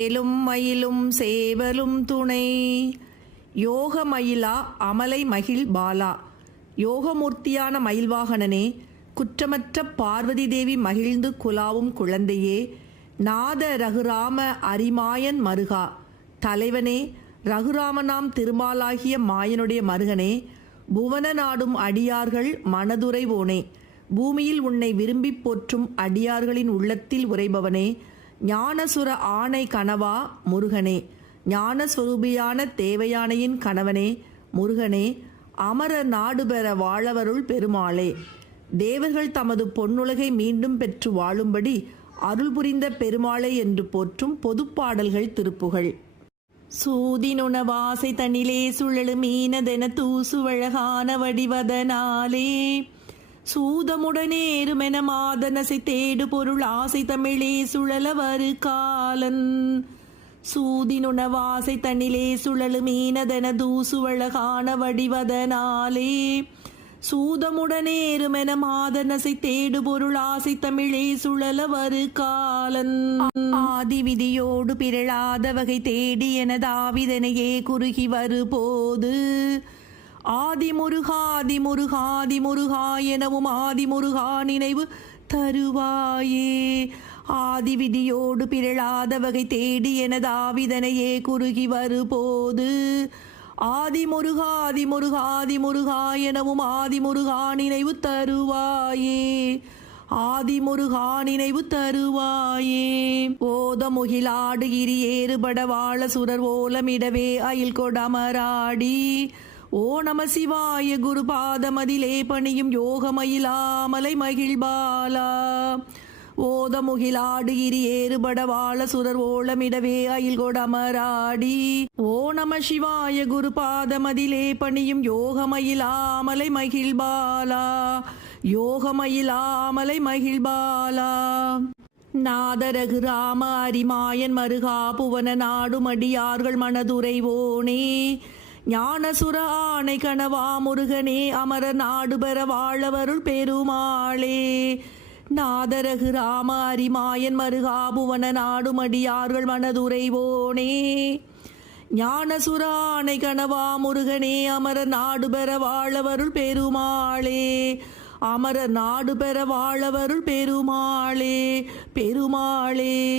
ஏலும் மயிலும் சேவலும் துணை. யோகமயிலா அமலை மகிழ் பாலா. யோகமூர்த்தியான மயில்வாகனனே, குற்றமற்ற பார்வதி தேவி மகிழ்ந்து குலாவும் குழந்தையே, நாத ரகுராம அரிமாயன் மருகா. தலைவனே, ரகுராமனாம் திருமாலாகிய மாயனுடைய மருகனே, புவன நாடும் அடியார்கள் மனதுரைவோனே, பூமியில் உன்னை விரும்பிப் போற்றும் அடியார்களின் உள்ளத்தில் உரைபவனே, ஞானசுர ஆணை கனவா முருகனே, ஞானஸ்வரூபியான தேவயானையின் கணவனே முருகனே, அமர நாடு பெற வாழவருள் பெருமாளே, தேவர்கள் தமது பொன்னுலகை மீண்டும் பெற்று வாழும்படி அருள் புரிந்த பெருமாளே என்று போற்றும் பொதுப்பாடல்கள் திருப்புகழ். சூதினுணவாசை தனிலே சுழலு மீனதென தூசுவழகான வடிவதனாலே, சூதமுடனேருமென மாதனசை தேடு பொருள் ஆசை தமிழே சுழல வரு காலன். சூதினுணவாசை தனிலே சுழலு மீனதென தூசுவழகான வடிவதனாலே, சூதமுடனேருமென மாதனசை தேடு பொருள் ஆசை தமிழே சுழல வரு காலன். ஆதி விதியோடு பிறழாத வகை தேடி எனதாவிதனையே குறுகி வரு போது, ஆதிமுருகாதி முருகாதி முருகா எனவும் ஆதிமுருகா நினைவு தருவாயே. ஆதி விதியோடு பிறழாத வகை தேடி எனதாவிதனையே குறுகி வரு போது, ஆதிமுருகாதி முருகாதி முருகா எனவும் ஆதிமுருகா நினைவு தருவாயே. ஆதிமுருகா நினைவு தருவாயே. ஓதமுகிலாடு கிரி ஏறுபட வாழ சுரர் ஓலமிடவே அயில் கொடமராடி, ஓ நம சிவாய குரு பாதமதிலே பணியும் யோகமயிலாமலை மகிழ்பாலா. ஓதமுகிலாடு கிரி ஏறுபட வாழ சுரர் ஓலமிடவே அயில் கொடமராடி, ஓ நம சிவாய குரு பாதமதிலே பணியும் யோகமயிலாமலை மகிழ்பாலா. யோகமயிலாமலை மகிழ்பாலா. நாதரகு ராம அரிமாயன் மருகா புவன நாடும் அடியார்கள் மனதுரைவோனே, ஞானசுர ஆணை கனவா முருகனே, அமர நாடு பெற வாழவருள் பெருமாளே. நாதரகு ராம அரிமாயன் மருகா புவன நாடும் அடியார்கள் மனதுரைவோனே, ஞானசுர ஆணை கனவா முருகனே, அமர நாடு பெற வாழவருள் பெருமாளே. அமர நாடு பெற வாழவருள் பெருமாளே பெருமாளே.